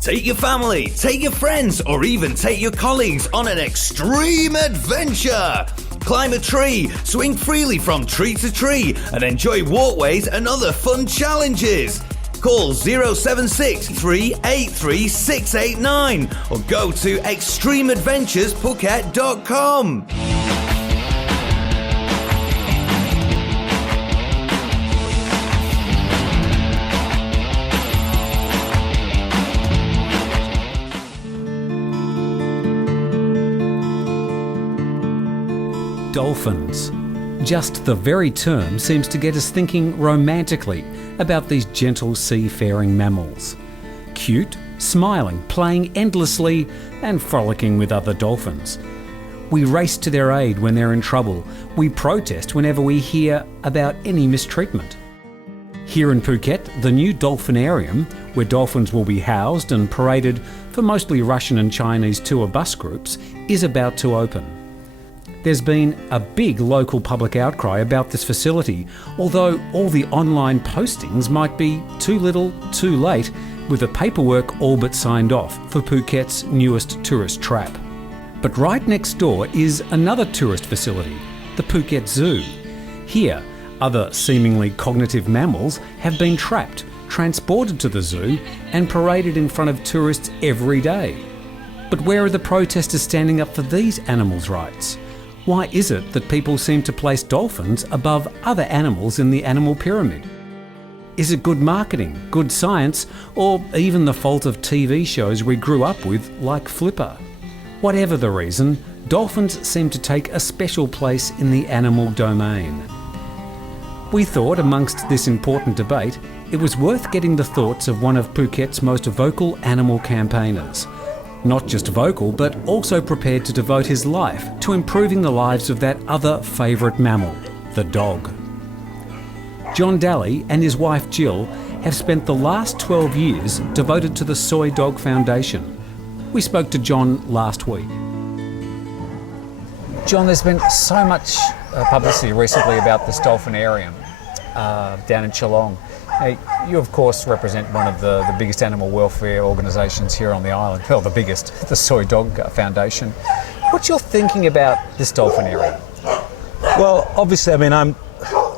Take your family, take your friends, or even take your colleagues on an extreme adventure. Climb a tree, swing freely from tree to tree, and enjoy walkways and other fun challenges. Call 076 383 689 or go to extremeadventuresphuket.com. Dolphins. Just the very term seems to get us thinking romantically about these gentle seafaring mammals. Cute, smiling, playing endlessly, and frolicking with other dolphins. We race to their aid when they're in trouble. We protest whenever we hear about any mistreatment. Here in Phuket, the new Dolphinarium, where dolphins will be housed and paraded for mostly Russian and Chinese tour bus groups, is about to open. There's been a big local public outcry about this facility, although all the online postings might be too little, too late, with the paperwork all but signed off for Phuket's newest tourist trap. But right next door is another tourist facility, the Phuket Zoo. Here, other seemingly cognitive mammals have been trapped, transported to the zoo, and paraded in front of tourists every day. But where are the protesters standing up for these animals' rights? Why is it that people seem to place dolphins above other animals in the animal pyramid? Is it good marketing, good science, or even the fault of TV shows we grew up with, like Flipper? Whatever the reason, dolphins seem to take a special place in the animal domain. We thought, amongst this important debate, it was worth getting the thoughts of one of Phuket's most vocal animal campaigners. Not just vocal, but also prepared to devote his life to improving the lives of that other favourite mammal, the dog. John Daly and his wife Jill have spent the last 12 years devoted to the Soy Dog Foundation. We spoke to John last week. John, there's been so much publicity recently about this dolphinarium down in Chalong. You, of course, represent one of the biggest animal welfare organisations here on the island. Well, the biggest, the Soy Dog Foundation. What's your thinking about this dolphinarium? Well, obviously, I mean, I'm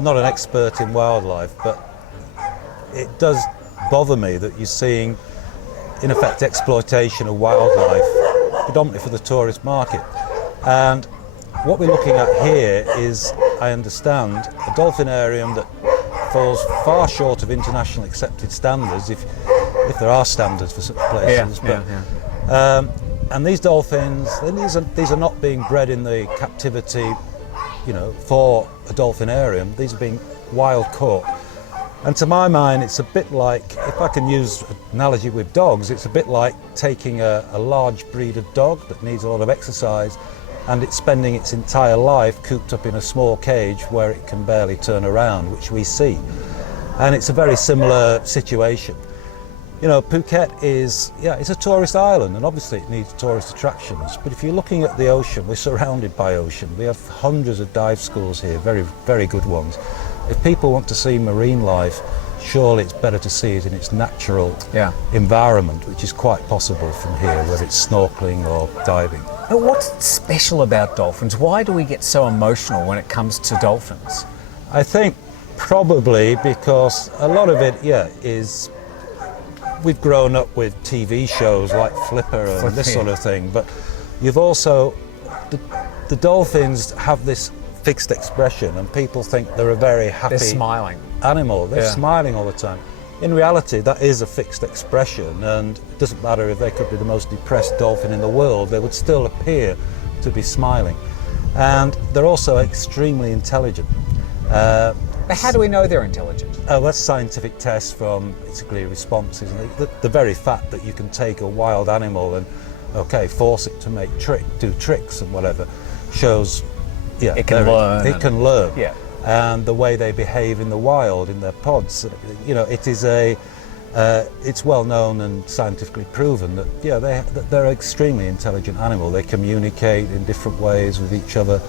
not an expert in wildlife, but it does bother me that you're seeing, in effect, exploitation of wildlife, predominantly for the tourist market. And what we're looking at here is, I understand, a dolphinarium that falls far short of internationally accepted standards, if there are standards for such places. And these dolphins, these are not being bred in the captivity, for a dolphinarium. These are being wild caught. And to my mind, it's a bit like, if I can use an analogy with dogs, it's a bit like taking a large breed of dog that needs a lot of exercise, and it's spending its entire life cooped up in a small cage where it can barely turn around, which we see. And it's a very similar situation. Phuket is, it's a tourist island, and obviously it needs tourist attractions. But if you're looking at the ocean, we're surrounded by ocean. We have hundreds of dive schools here, very, very good ones. If people want to see marine life, surely it's better to see it in its natural environment, which is quite possible from here, whether it's snorkeling or diving. But what's special about dolphins? Why do we get so emotional when it comes to dolphins? I think probably because a lot of it, is we've grown up with TV shows like Flipper and this sort of thing, but you've also, the dolphins have this fixed expression and people think they're a very happy animal. They're smiling all the time. In reality, that is a fixed expression, and it doesn't matter if they could be the most depressed dolphin in the world, they would still appear to be smiling. And they're also extremely intelligent. But how do we know they're intelligent? That's scientific tests from basically responses. The very fact that you can take a wild animal and, force it to do tricks and whatever, shows, it can learn. It can learn. Yeah. And the way they behave in the wild, in their pods, it is it's well known and scientifically proven that they're an extremely intelligent animal. They communicate in different ways with each other.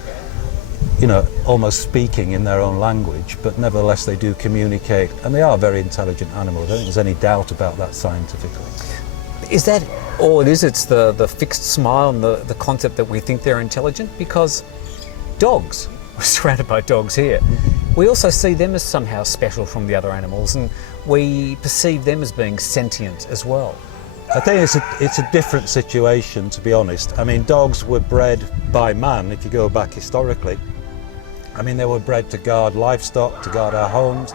almost speaking in their own language, but nevertheless they do communicate, and they are very intelligent animals. I don't think there's any doubt about that scientifically. Is that all it is? It's the fixed smile and the concept that we think they're intelligent? Because dogs, we're surrounded by dogs here, we also see them as somehow special from the other animals, and we perceive them as being sentient as well. I think it's a different situation, to be honest. I mean, dogs were bred by man, if you go back historically. I mean, they were bred to guard livestock, to guard our homes,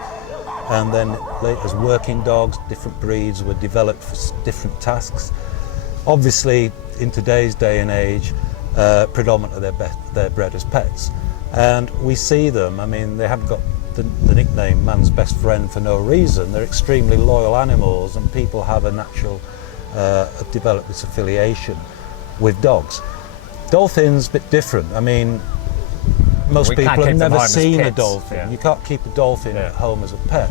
and then as working dogs, different breeds were developed for different tasks. Obviously, in today's day and age, predominantly they're bred as pets. And we see them, I mean, they haven't got the nickname man's best friend for no reason. They're extremely loyal animals, and people have a natural, developed this affiliation with dogs. Dolphins, a bit different. I mean, most people have never seen a dolphin. Yeah. You can't keep a dolphin at home as a pet.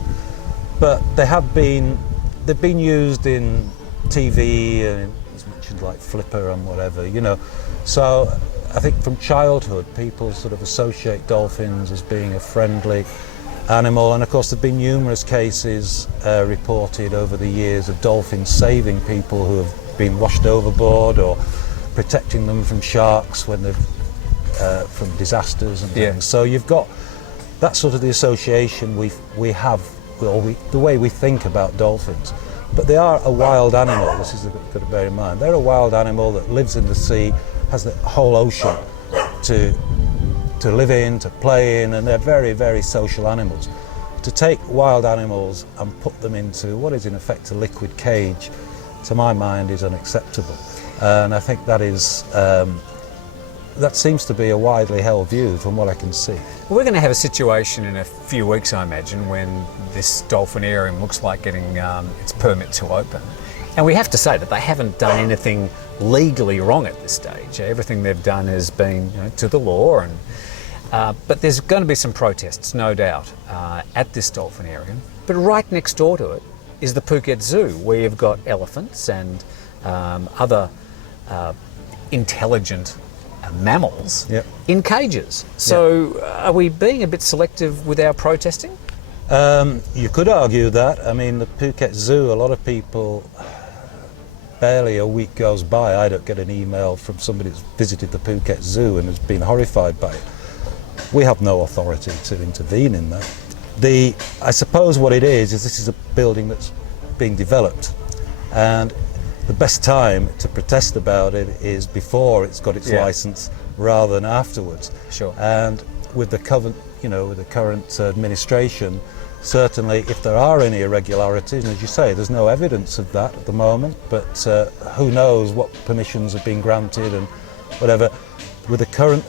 But they've been used in TV, and as mentioned, like Flipper and whatever, So I think from childhood, people sort of associate dolphins as being a friendly animal, and of course there have been numerous cases reported over the years of dolphins saving people who have been washed overboard, or protecting them from sharks when they've from disasters and things. So you've got that sort of the association we have, the way we think about dolphins. But they are a wild animal. This is got to bear in mind. They're a wild animal that lives in the sea, has the whole ocean to live in, to play in, and they're very, very social animals. To take wild animals and put them into what is in effect a liquid cage, to my mind, is unacceptable. And I think that is that seems to be a widely held view from what I can see. We're going to have a situation in a few weeks, I imagine, when this dolphinarium looks like getting its permit to open. And we have to say that they haven't done anything legally wrong at this stage. Everything they've done has been to the law, and but there's going to be some protests, no doubt, at this dolphinarium. But right next door to it is the Phuket Zoo, where you've got elephants and other intelligent mammals in cages. So are we being a bit selective with our protesting? You could argue that. I mean, the Phuket Zoo, a lot of people, barely a week goes by, I don't get an email from somebody that's visited the Phuket Zoo and has been horrified by it. We have no authority to intervene in that. I suppose what it is this is a building that's being developed, and the best time to protest about it is before it's got its license, rather than afterwards. Sure. And with the current administration, certainly if there are any irregularities, and as you say, there's no evidence of that at the moment, but who knows what permissions have been granted and whatever. With the current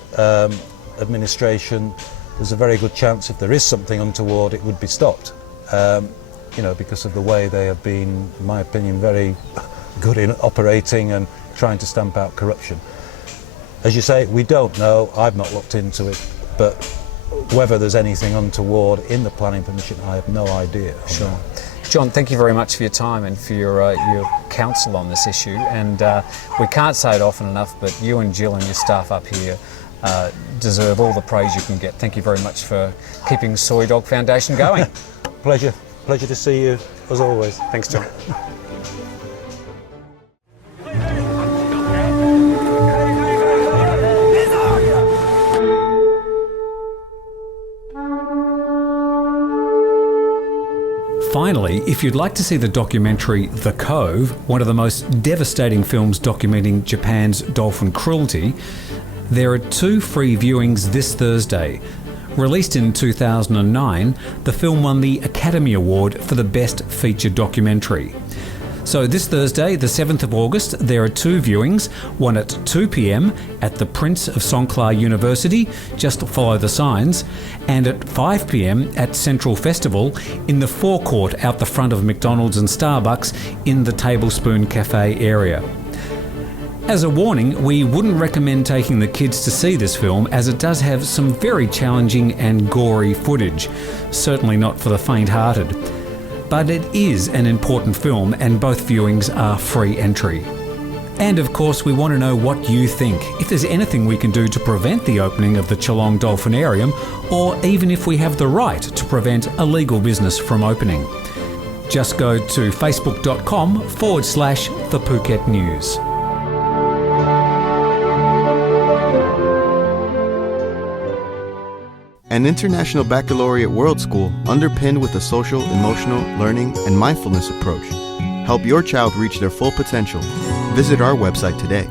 administration, there's a very good chance if there is something untoward, it would be stopped. Because of the way they have been, in my opinion, very good in operating and trying to stamp out corruption. As you say, we don't know, I've not looked into it, but whether there's anything untoward in the planning permission, I have no idea. Sure. John, thank you very much for your time and for your counsel on this issue, and we can't say it often enough, but you and Jill and your staff up here deserve all the praise you can get. Thank you very much for keeping Soy Dog Foundation going. Pleasure to see you, as always. Thanks, John. Finally, if you'd like to see the documentary The Cove, one of the most devastating films documenting Japan's dolphin cruelty, there are 2 free viewings this Thursday. Released in 2009, the film won the Academy Award for the Best Feature Documentary. So this Thursday, the 7th of August, there are 2 viewings, one at 2 p.m. at the Prince of Songkla University, just follow the signs, and at 5 p.m. at Central Festival in the forecourt out the front of McDonald's and Starbucks in the Tablespoon Cafe area. As a warning, we wouldn't recommend taking the kids to see this film as it does have some very challenging and gory footage, certainly not for the faint-hearted. But it is an important film and both viewings are free entry. And of course, we want to know what you think, if there's anything we can do to prevent the opening of the Chalong Dolphinarium, or even if we have the right to prevent illegal business from opening. Just go to facebook.com/The Phuket News. An international baccalaureate world school underpinned with a social, emotional, learning, and mindfulness approach. Help your child reach their full potential. Visit our website today.